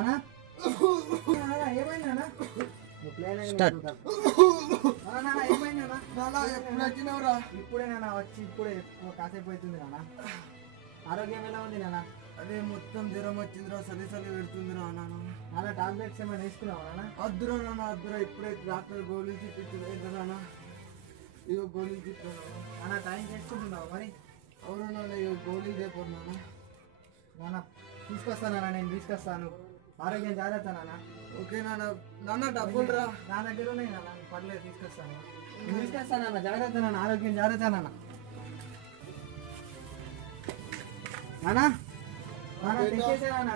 నానా ఏమైందా ఇప్పుడే నాన్న వచ్చి ఇప్పుడే కాసేపు అవుతుంది నాన్న. ఆరోగ్యం ఎలా ఉంది నాన్న? అదే మొత్తం జ్వరం వచ్చిందిరా, చలి చలి పెడుతుందిరా నాన్న. నాన్న టాబ్లెట్స్ ఏమైనా వేసుకున్నావా నాన్న? అద్దురా నాన్న అద్దురా, ఇప్పుడే డాక్టర్ గోళీలు చిట్టించలేదు నాన్న. ఇగో గోళీలు చిట్టున్నాను నాన్న. టైం చేసుకుంటున్నావు మరి? అవును నాన్న, ఇగో గోళీలు రేపు నాన్న. నాన్న తీసుకొస్తాను, నేను తీసుకొస్తాను. ఆరోగ్యం జాగ్రత్త నాన్న. ఓకే నాన్న. నాన్న డబ్బులు రా నా దగ్గర ఉన్నాయి నాన్న, పర్లేదు తీసుకొస్తాను. తీసుకొస్తాను నాన్న, జాగ్రత్త నాన్న. ఆరోగ్యం జాగ్రత్త నాన్న. నాన్న నాన్న తెచ్చేసా నాన్న,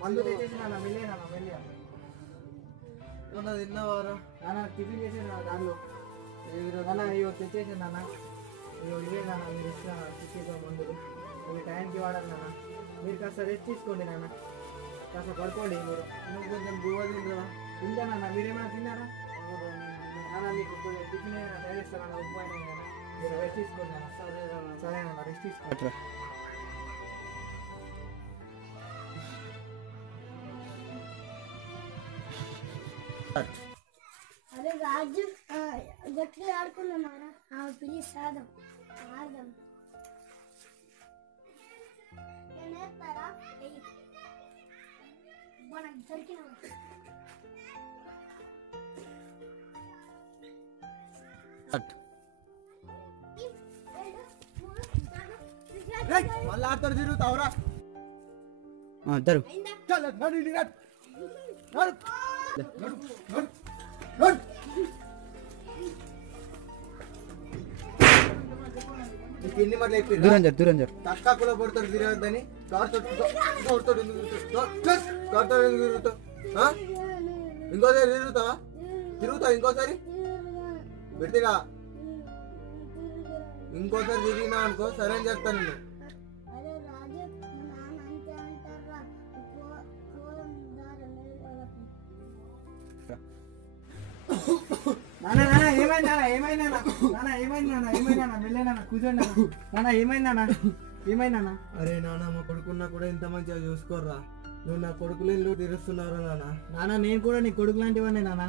మందు తెచ్చేసి నాన్న. వెళ్ళే నాన్న, వెళ్ళా నాన్న. తిన్నవారా నాన్న? టిఫిన్ చేసే నాన్న దానిలో నాన్న. ఇవో తెచ్చేసా నాన్న. ఇవో ఇవే నాన్న, మీరు ఇచ్చిన తెచ్చేసా మందులు. ఇవి టైంకి వాడాలి నాన్న. మీరు కాస్త రెస్ట్ తీసుకోండి నాన్న, కాస్త పడుకోండి. మీరు నువ్వు కొంచెం గువ్వ తింటురా. తింటా నాన్న. మీరేమైనా తిన్నారా నాన్న? మీకు కొంచెం టిఫిన్ అయినా తయారిస్తాను నాన్న, ఉప్పు అయినా నాన్న. మీరు రెస్ట్ తీసుకోండి నాన్న. సరే నాన్న, రెస్ట్ తీసుకోండి. అరే రాజు గట్టిగా ఆడుకున్నారా? ప్లీజ్ ఆడదాం ఆడదాం. నేనేస్తారా మనకు దొరికిన మళ్ళీ ఆడతారు తిరుగుతావురా. ఇద్దరు చల్ నడు ఇటు నడు. నడు. నడు. నడు. నడు. నీకు ఎన్ని మాటలు చెప్పి దూరం జరు తక్కువ కూడా పడతాడు తిరగద్దని. దోడతాడు ఎందుకు తిరుగుతావు? ఇంకోసారి తిరుగుతావా? తిరుగుతావు ఇంకోసారి పెడితేగా. ఇంకోసారి తిరిగినా అనుకో సరే అని చెప్తాను నేను. అరే రాజు నాన్న అంతే అంటారా? నాన్న నాన్న ఏమైంది నాన్న? ఏమైంది నాన్న? నాన్న ఏమైంది నాన్న? ఏమైంది నాన్న? వెళ్ళే నాన్న, కూర్చోండి నాన్న. నాన్న ఏమైంది నాన్న? ఏమైంది నాన్న? అరే నాన్న, మా కొడుకున్నా కూడా ఇంత మంచిగా చూసుకోర్రా. నువ్వు నా కొడుకులు తీరుస్తున్నావురా నాన్న. నాన్న నేను కూడా నీ కొడుకు లాంటివన్నీ నాన్న.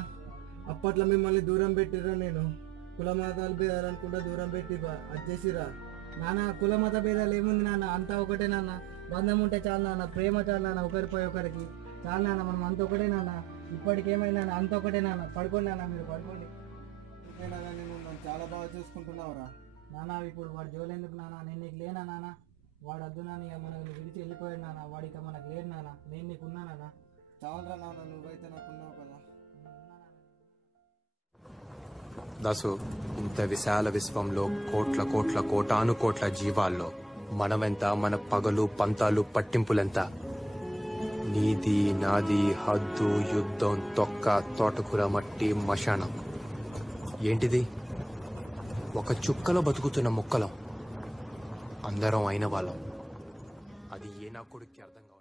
అప్పట్లో మిమ్మల్ని దూరం పెట్టిరా. నేను కుల మతాలు భేదాలనుకుంటా దూరం పెట్టి వచ్చేసిరా. నాన్న కుల మత భేదాలు ఏముంది నాన్న? అంతా ఒకటే నాన్న. బంధం ఉంటే చాలు నాన్న, ప్రేమ చాలు నాన్న, ఒకరిపై ఒకరికి చాలు నాన్న. మనం అంత ఒకటే నాన్న. ఇప్పటికేమైంది నాన్న? అంత ఒకటే నాన్న. పడుకోండి నాన్న, మీరు పడుకోండి. ఇంకేనా కానీ నువ్వు నన్ను చాలా బాగా చూసుకుంటున్నావురా. నాన్న ఇప్పుడు వాడు జోలు ఎందుకు నాన్న? నేను నీకు లేనా నాన్న? వాడు వద్దు నాన్న, ఇక మనల్ని విడిచి వెళ్ళిపోయాడు నాన్న. వాడు ఇక మనకు లేడు నాన్న. నేను నీకు ఉన్నా నాన్న. చాలరా నాన్న, నువ్వైతే నాకున్నావు కదా. దాసు, ఇంత విశాల విశ్వంలో కోట్ల కోట్ల కోటాను కోట్ల జీవాల్లో మనమెంత, మన పగలు పంతాలు పట్టింపులెంత? నీది నాది హద్దు యుద్ధం తొక్క తోటకూర మట్టి మశానం. ఏంటిది? ఒక చుక్కలో బతుకుతున్న మొక్కలం, అందరం అయిన వాళ్ళం. అది ఏ నా కొడుక్కి అర్థం కాదు.